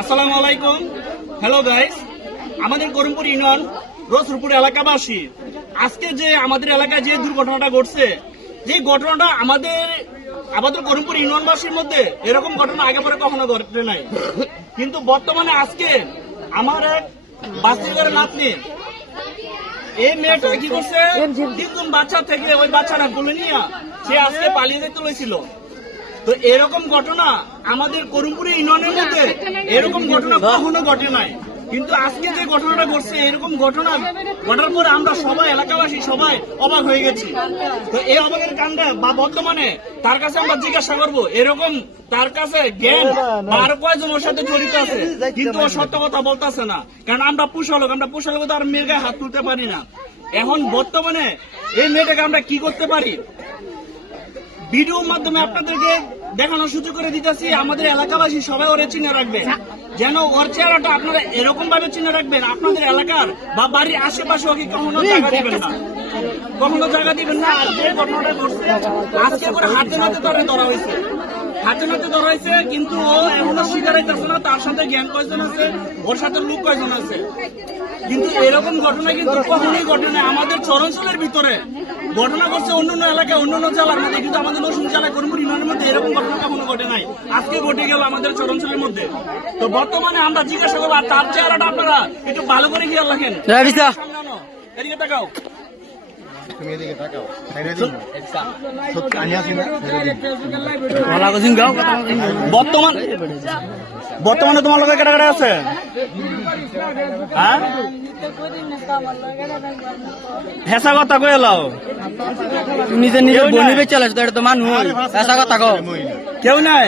আসসালামু আলাইকুম। Hello guys, আমাদের করিমপুর ইউনিয়ন রসুলপুর এলাকাবাসী আজকে যে আমাদের এলাকায় যে দুর্ঘটনাটা ঘটছে, যে ঘটনাটা আমাদের করিমপুর ইউনিয়নবাসীর মধ্যে এরকম ঘটনা আগে পরে কখনো ঘটে নাই। কিন্তু বর্তমানে আজকে আমার এক বাস্তির ঘরে নাতনি, এই মেয়েটা কি করছে, 3 জন বাচ্চা থেকে ওই বাচ্চাটা তুলে নিয়ে সে আজকে পালিয়ে যেতে চলেছিল। তো এরকম ঘটনা আমাদের করিমপুর ইউনিয়নের মধ্যে এরকম ঘটনা কখনো ঘটে নাই। কিন্তু আজকে যে ঘটনাটা ঘটছে, এরকম ঘটনা ঘটার পরে আমরা সবাই এলাকাবাসী সবাই অবাক হয়ে গেছি। তো এই অবাকের কাণ্ডে বা বর্তমানে তার কাছে আমরা জিজ্ঞাসা করবো এরকম তার কাছে জ্ঞান বা আরো কয়েকজন ওর সাথে জড়িত আছে, কিন্তু ও সত্য কথা বলতেছে না। কারণ আমরা পুষালোক তো আর মেয়ের গায়ে হাত তুলতে পারি না। এখন বর্তমানে এই মেয়েটাকে আমরা কি করতে পারি, ভিডিওর মাধ্যমে আপনাদেরকে দেখানোর সুযোগ করে দিতেছি। আমাদের এলাকাবাসী সবাই ওরে চিনে রাখবেন, যেন ওর চেহারাটা আপনারা এরকম ভাবে চিনে রাখবেন। আপনাদের এলাকার বা বাড়ির আশেপাশে ওকে কখনো জায়গা দিবেন না, কখনো জায়গা দিবেন না। আর যে ঘটনাটা ঘটছে আজকে করে হাতে নাতে ধরা হয়েছে, কিন্তু ও এখনো স্বীকার হইতেছে না তার সাথে জ্ঞান কয়জন আছে, ওর সাথে লোক কয়জন আছে। কিন্তু এরকম ঘটনা কিন্তু কখনোই ঘটে না আমাদের চরাঞ্চলের ভিতরে। ঘটনা ঘটছে অন্যান্য এলাকায়, অন্যান্য জেলার মধ্যে, কিন্তু আমাদের নরসিংদী জেলায় করিমপুর ইউনিয়নের মধ্যে এরকম ঘটনা কখনো ঘটে নাই। আজকে ঘটে গেল আমাদের চরাঞ্চলের মধ্যে। তো বর্তমানে আমরা জিজ্ঞাসা করবো, আর তার চেহারাটা আপনারা একটু ভালো করে খেয়াল রাখেন। এদিকে তাকাও, তুমি এদিকে তাকাও। বর্তমানে তোমার লোকের কেটে কেটে আছে, হ্যাঁ হেসা কথা কয়ে লাও, নিজে বনিবে চলে তো মানুষ হেসা কথা কও, কেউ নাই।